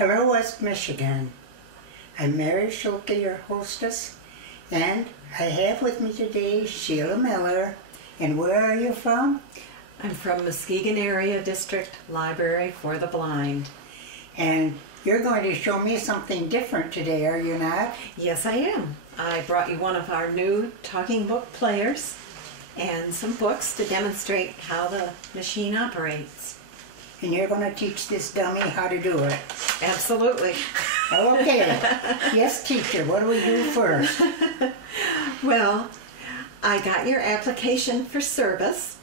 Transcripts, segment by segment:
Hello, West Michigan. I'm Mary Schuelke, your hostess, and I have with me today Sheila Miller. And where are you from? I'm from Muskegon Area District Library for the Blind. And you're going to show me something different today, are you not? Yes, I am. I brought you one of our new talking book players and some books to demonstrate how the machine operates. And you're going to teach this dummy how to do it? Absolutely. Okay. Yes, teacher, what do we do first? Well, I got your application for service,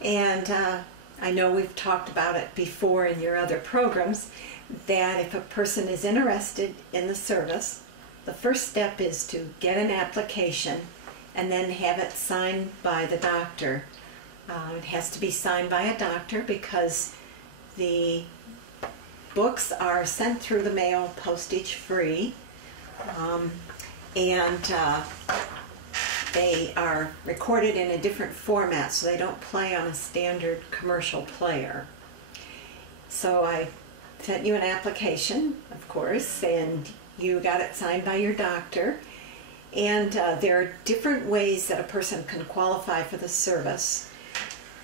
and I know we've talked about it before in your other programs, that if a person is interested in the service, the first step is to get an application and then have it signed by the doctor. It has to be signed by a doctor because the books are sent through the mail postage free, and they are recorded in a different format, so they don't play on a standard commercial player. So I sent you an application, of course, and you got it signed by your doctor. And there are different ways that a person can qualify for the service.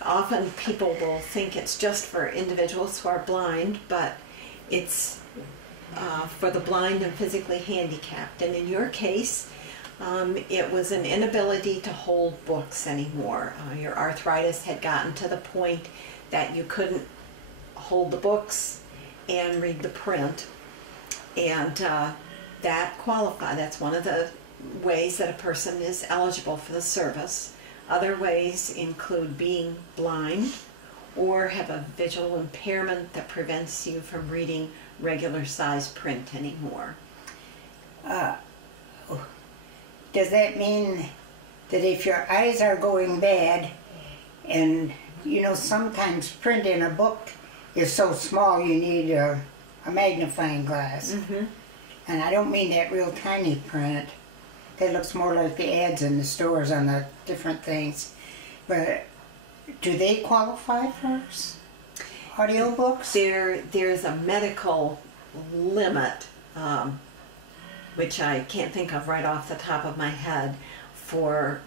Often people will think it's just for individuals who are blind, but it's for the blind and physically handicapped. And in your case, it was an inability to hold books anymore. Your arthritis had gotten to the point that you couldn't hold the books and read the print. And that qualifies. That's one of the ways that a person is eligible for the service. Other ways include being blind or have a visual impairment that prevents you from reading regular size print anymore. Does that mean that if your eyes are going bad, and you know sometimes print in a book is so small you need a magnifying glass? Mm-hmm. And I don't mean that real tiny print. That looks more like the ads in the stores on the different things. But do they qualify for audiobooks? There's a medical limit, which I can't think of right off the top of my head, for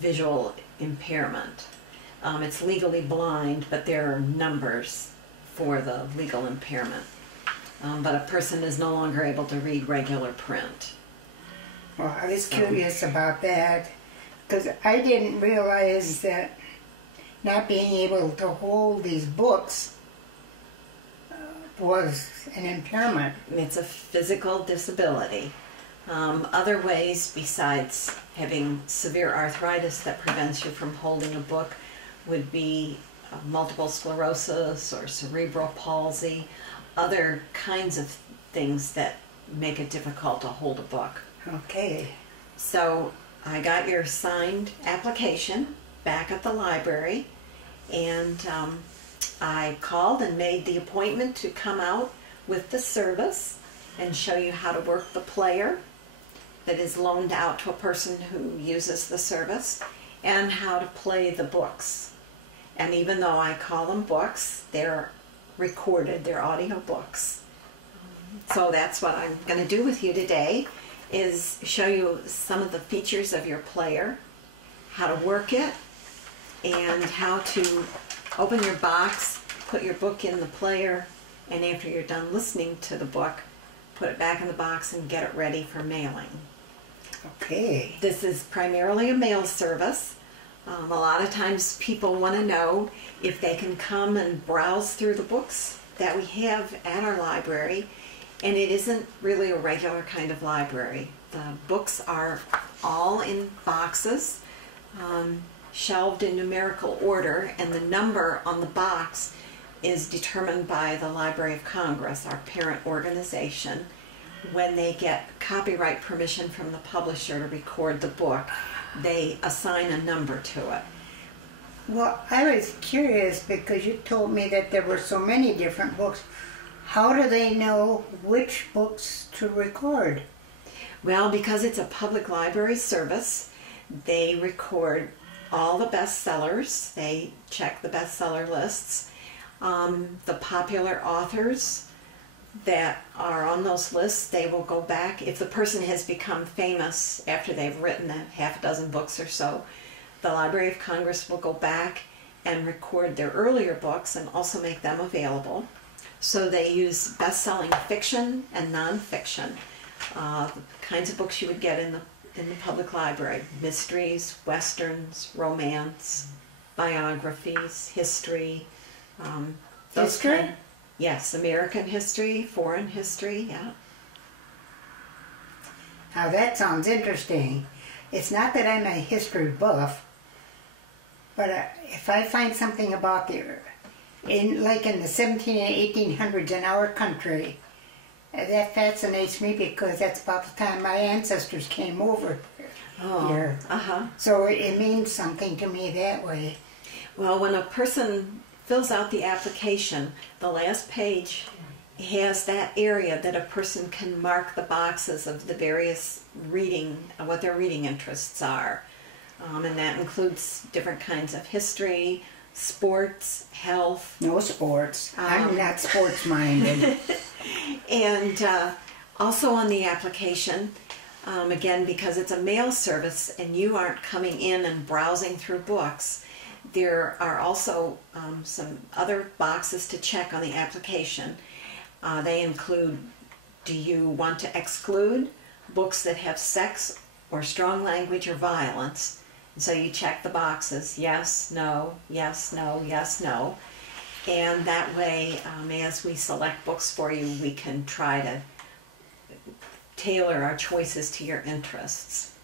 visual impairment. It's legally blind, but there are numbers for the legal impairment. But a person is no longer able to read regular print. Well, I was curious about that, because I didn't realize that not being able to hold these books was an impairment. It's a physical disability. Other ways besides having severe arthritis that prevents you from holding a book would be multiple sclerosis or cerebral palsy, other kinds of things that make it difficult to hold a book. Okay. So I got your signed application back at the library, and I called and made the appointment to come out with the service and show you how to work the player that is loaned out to a person who uses the service, and how to play the books. And even though I call them books, they're recorded, they're audio books. So that's what I'm going to do with you today, is show you some of the features of your player, how to work it, and how to open your box, put your book in the player, and after you're done listening to the book, put it back in the box and get it ready for mailing. Okay. This is primarily a mail service. A lot of times people want to know if they can come and browse through the books that we have at our library, and it isn't really a regular kind of library. The books are all in boxes, shelved in numerical order, and the number on the box is determined by the Library of Congress, our parent organization. When they get copyright permission from the publisher to record the book, they assign a number to it. Well, I was curious because you told me that there were so many different books. How do they know which books to record? Well, because it's a public library service, they record all the bestsellers. They check the bestseller lists. The popular authors that are on those lists, they will go back. If the person has become famous after they've written a half a dozen books or so, the Library of Congress will go back and record their earlier books and also make them available. So they use best-selling fiction and nonfiction, the kinds of books you would get in the public library: mysteries, westerns, romance, biographies, history. History? Yes, American history, foreign history, yeah. Now that sounds interesting. It's not that I'm a history buff, but if I find something about like in the 17 and 1800s in our country, that fascinates me because that's about the time my ancestors came over here. So it means something to me that way. Well, when a person fills out the application, the last page has that area that a person can mark the boxes of the various what their reading interests are. And that includes different kinds of history, sports, health. No sports. I'm not sports-minded. And also on the application, again, because it's a mail service and you aren't coming in and browsing through books, there are also some other boxes to check on the application. They include, do you want to exclude books that have sex or strong language or violence? And so you check the boxes, yes, no, yes, no, yes, no. And that way, as we select books for you, we can try to tailor our choices to your interests.